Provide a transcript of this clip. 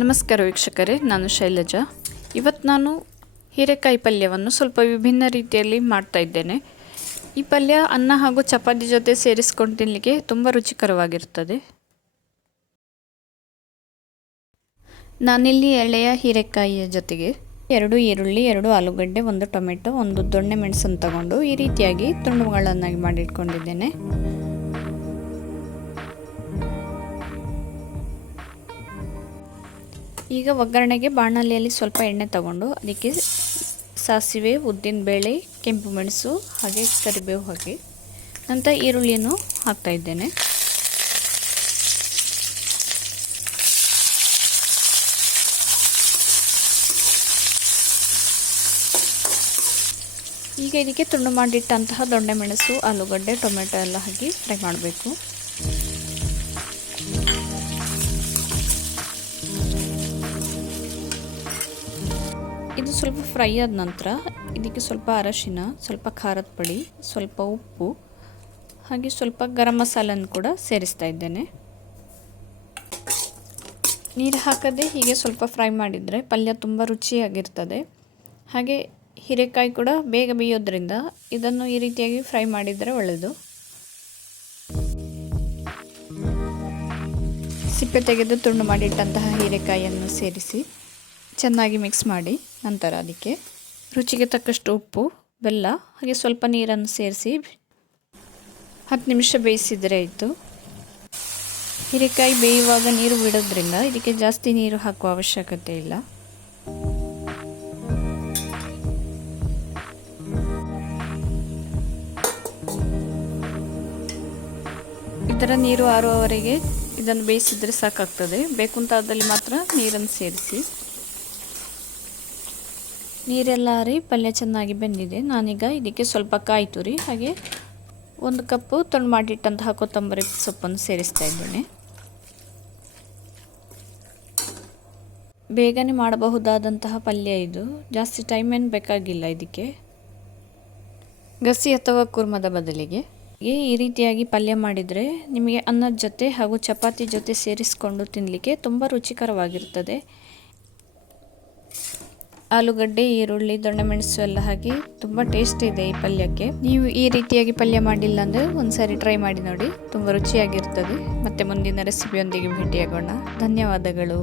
ನಮಸ್ಕಾರ ವೀಕ್ಷಕರೇ, ನಾನು ಶೈಲಜಾ. ಇವತ್ತು ನಾನು ಹೀರೆಕಾಯಿ ಪಲ್ಯವನ್ನು ಸ್ವಲ್ಪ ವಿಭಿನ್ನ ರೀತಿಯಲ್ಲಿ ಮಾಡ್ತಾ ಇದ್ದೇನೆ. ಈ ಪಲ್ಯ ಅನ್ನ ಹಾಗೂ ಚಪಾತಿ ಜೊತೆ ಸೇರಿಸ್ಕೊಂಡು ತಿನ್ನಲಿಕ್ಕೆ ತುಂಬ ರುಚಿಕರವಾಗಿರ್ತದೆ. ನಾನಿಲ್ಲಿ ಎಳೆಯ ಹೀರೆಕಾಯಿಯ ಜೊತೆಗೆ 2 ಈರುಳ್ಳಿ, 2 ಆಲೂಗಡ್ಡೆ, 1 ಟೊಮೆಟೊ, 1 ದೊಣ್ಣೆ ಮೆಣಸನ್ನು ತಗೊಂಡು ಈ ರೀತಿಯಾಗಿ ತುಂಡುಗಳನ್ನಾಗಿ ಮಾಡಿಟ್ಕೊಂಡಿದ್ದೇನೆ. ಈಗ ಒಗ್ಗರಣೆಗೆ ಬಾಣಲೆಯಲ್ಲಿ ಸ್ವಲ್ಪ ಎಣ್ಣೆ ತಗೊಂಡು ಅದಕ್ಕೆ ಸಾಸಿವೆ, ಉದ್ದಿನ ಬೇಳೆ, ಕೆಂಪು ಮೆಣಸು ಹಾಗೆ ಕರಿಬೇವು ಹಾಕಿ ನಂತರ ಈರುಳ್ಳಿಯನ್ನು ಹಾಕ್ತಾ ಇದ್ದೇನೆ. ಈಗ ಇದಕ್ಕೆ ತುಂಡು ಮಾಡಿಟ್ಟಂತಹ ದೊಣ್ಣೆ ಮೆಣಸು, ಆಲೂಗಡ್ಡೆ, ಟೊಮೆಟೊ ಎಲ್ಲ ಹಾಕಿ ಫ್ರೈ ಮಾಡಬೇಕು. ಇದು ಸ್ವಲ್ಪ ಫ್ರೈ ಆದ ನಂತರ ಇದಕ್ಕೆ ಸ್ವಲ್ಪ ಅರಶಿನ, ಸ್ವಲ್ಪ ಖಾರದ ಪುಡಿ, ಸ್ವಲ್ಪ ಉಪ್ಪು ಹಾಗೆ ಸ್ವಲ್ಪ ಗರಂ ಮಸಾಲನ್ನು ಕೂಡ ಸೇರಿಸ್ತಾ ಇದ್ದೇನೆ. ನೀರು ಹಾಕದೆ ಹೀಗೆ ಸ್ವಲ್ಪ ಫ್ರೈ ಮಾಡಿದರೆ ಪಲ್ಯ ತುಂಬ ರುಚಿಯಾಗಿರ್ತದೆ. ಹಾಗೆ ಹೀರೆಕಾಯಿ ಕೂಡ ಬೇಗ ಬೇಯೋದ್ರಿಂದ ಇದನ್ನು ಈ ರೀತಿಯಾಗಿ ಫ್ರೈ ಮಾಡಿದರೆ ಒಳ್ಳೆಯದು. ಸಿಪ್ಪೆ ತೆಗೆದು ತುಂಡು ಮಾಡಿಟ್ಟಂತಹ ಹೀರೆಕಾಯಿಯನ್ನು ಸೇರಿಸಿ ಚೆನ್ನಾಗಿ ಮಿಕ್ಸ್ ಮಾಡಿ ನಂತರ ಅದಕ್ಕೆ ರುಚಿಗೆ ತಕ್ಕಷ್ಟು ಉಪ್ಪು, ಬೆಲ್ಲ ಹಾಗೆ ಸ್ವಲ್ಪ ನೀರನ್ನು ಸೇರಿಸಿ 10 ನಿಮಿಷ ಬೇಯಿಸಿದರೆ ಆಯಿತು. ಹೀರೆಕಾಯಿ ಬೇಯುವಾಗ ನೀರು ಬಿಡೋದ್ರಿಂದ ಇದಕ್ಕೆ ಜಾಸ್ತಿ ನೀರು ಹಾಕುವ ಅವಶ್ಯಕತೆ ಇಲ್ಲ. ಇದರ ನೀರು ಆರುವವರೆಗೆ ಇದನ್ನು ಬೇಯಿಸಿದರೆ ಸಾಕಾಗ್ತದೆ. ಬೇಕು ಅಂತಾದಲ್ಲಿ ಮಾತ್ರ ನೀರನ್ನು ಸೇರಿಸಿ. ನೀರೆಲ್ಲ ಆರಿ ಪಲ್ಯ ಚೆನ್ನಾಗಿ ಬೆಂದಿದೆ. ನಾನೀಗ ಇದಕ್ಕೆ ಸ್ವಲ್ಪ ಕಾಯಿ ತುರಿ ಹಾಗೆ 1 ಕಪ್ಪು ತುಂಡು ಮಾಡಿಟ್ಟಂತಹ ಕೊತ್ತಂಬರಿ ಸೊಪ್ಪನ್ನು ಸೇರಿಸ್ತಾ ಇದ್ದೇನೆ. ಬೇಗನೆ ಮಾಡಬಹುದಾದಂತಹ ಪಲ್ಯ ಇದು. ಜಾಸ್ತಿ ಟೈಮ್ ಏನು ಬೇಕಾಗಿಲ್ಲ ಇದಕ್ಕೆ. ಗಸಿ ಅಥವಾ ಕುರ್ಮದ ಬದಲಿಗೆ ಈ ರೀತಿಯಾಗಿ ಪಲ್ಯ ಮಾಡಿದರೆ ನಿಮಗೆ ಅನ್ನದ ಜೊತೆ ಹಾಗೂ ಚಪಾತಿ ಜೊತೆ ಸೇರಿಸಿಕೊಂಡು ತಿನ್ನಲಿಕ್ಕೆ ತುಂಬ ರುಚಿಕರವಾಗಿರ್ತದೆ. ಆಲೂಗಡ್ಡೆ, ಈರುಳ್ಳಿ, ದೊಣ್ಣೆ ಮೆಣಸು ಎಲ್ಲ ಹಾಕಿ ತುಂಬ ಟೇಸ್ಟ್ ಇದೆ ಈ ಪಲ್ಯಕ್ಕೆ. ನೀವು ಈ ರೀತಿಯಾಗಿ ಪಲ್ಯ ಮಾಡಿಲ್ಲ ಅಂದರೆ ಒಂದ್ಸಾರಿ ಟ್ರೈ ಮಾಡಿ ನೋಡಿ, ತುಂಬ ರುಚಿಯಾಗಿರ್ತದೆ. ಮತ್ತೆ ಮುಂದಿನ ರೆಸಿಪಿಯೊಂದಿಗೆ ಭೇಟಿಯಾಗೋಣ. ಧನ್ಯವಾದಗಳು.